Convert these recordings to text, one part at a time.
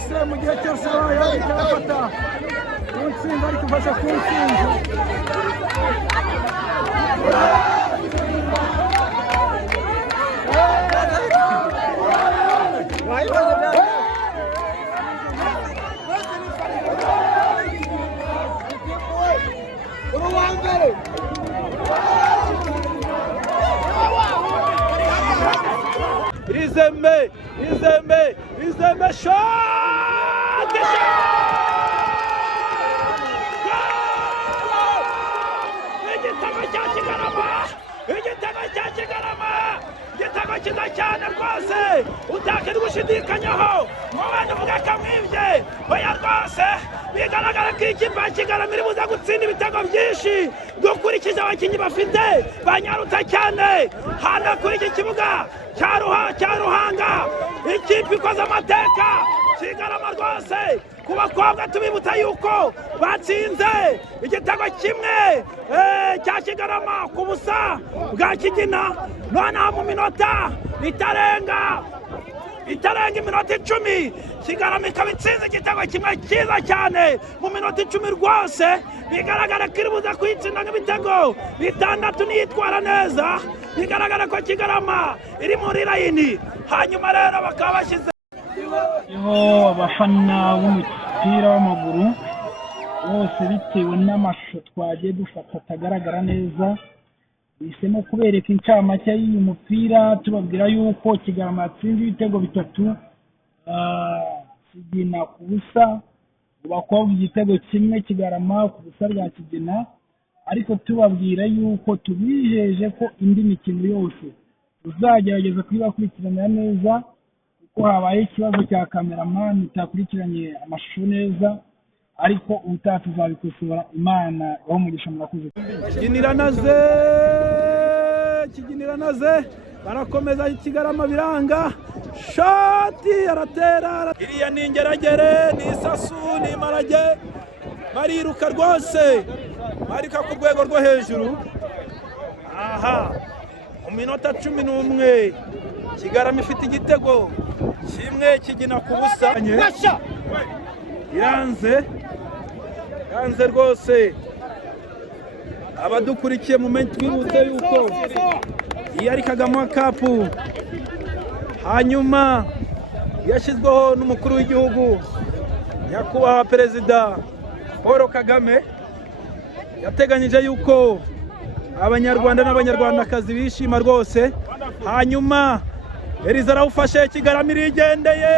rwose mu gihe cyose bayaje cyafata untsinda ariko ufasha ku ntsinzi Izeme shot! Igitego cya Kigarama! Igitego cyiza cyane rwose! Utakiri gushidikanyaho! Mubana uvuga kamwibye! Oya rwose! Bigaragara ko ikipe ya Kigarama iri buza gutsinda ibitego byinshi! Dukurikije abakinnyi bafite! Banyaruta cyane! Hano kuri iki kibuga! cya Ruhanga ikipe ikoze amateka Kigarama rwose ku bakobwa tubibutsa yuko batsinze igitego kimwe cya Kigarama ku busa bwa Kigina noneho mu minota itarenga iminota 10 Kigarama ikaba itsinze igitego kimwe cyiza cyane mu minota 10 rwose bigaragara ko iri buza kwitsinda nk'ibitego 6 niyitwara neza bigaragara ko Kigarama iri muri layini hanyuma rero bakaba bashyize abafana b'umupira w'amaguru bose bitewe n'amashusho twagiye dufata atagaragara neza bisemo kubereka incamake y'uyu mupira tubabwira yuko Kigarama yatsinze ibitego 3 Kigina ku busa bakobwa igitego kimwe Kigarama ku busa bwa Kigina ariko tubabwira yuko tubijeje ko indi mikino yose uzagerageza kuyibakurikirana neza kuko habaye ikibazo cya cameraman itakurikiranye amashusho neza ariko ubutaha tuzabikosora Imana umugisha murakoze Kiginira naze barakomeza Kigarama biranga shoti aratera iriya ni ingeragere ni isasu ni marage bariruka rwose barika ku rwego rwo hejuru aha mu minota 11 Kigarama ifite igitego kimwe Kigina ku busa yanze rwose abadukurikiye mu menshi twibutse yuko iyi ari Kagame Cup hanyuma yashyizweho n'umukuru w'igihugu nyakubahwa perezida Paul Kagame yateganyije yuko abanyarwanda n'abanyarwandakazi bishima rwose hanyuma Eliza arawufashe Kigarama irigendeye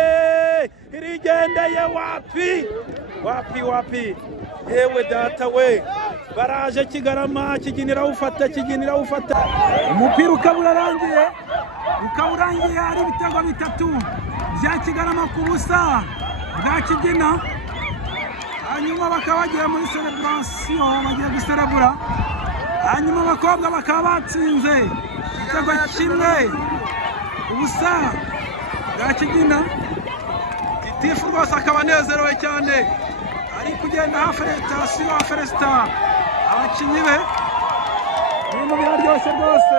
wapi yewe data we baraje Kigarama Kiginira ufata umupira ukaburarangiye ari ibitego 3 bya Kigarama ku busa bwa Kigina hanyuma bakaba bagiye muri celebration bagiye guserebura hanyuma abakobwa bakaba batsinze igitego kimwe ubusa bwa Kigina Gitifu rwose akaba anezerewe cyane ari kugenda haferesita abakinnyi be ibintu biraryoshye rwose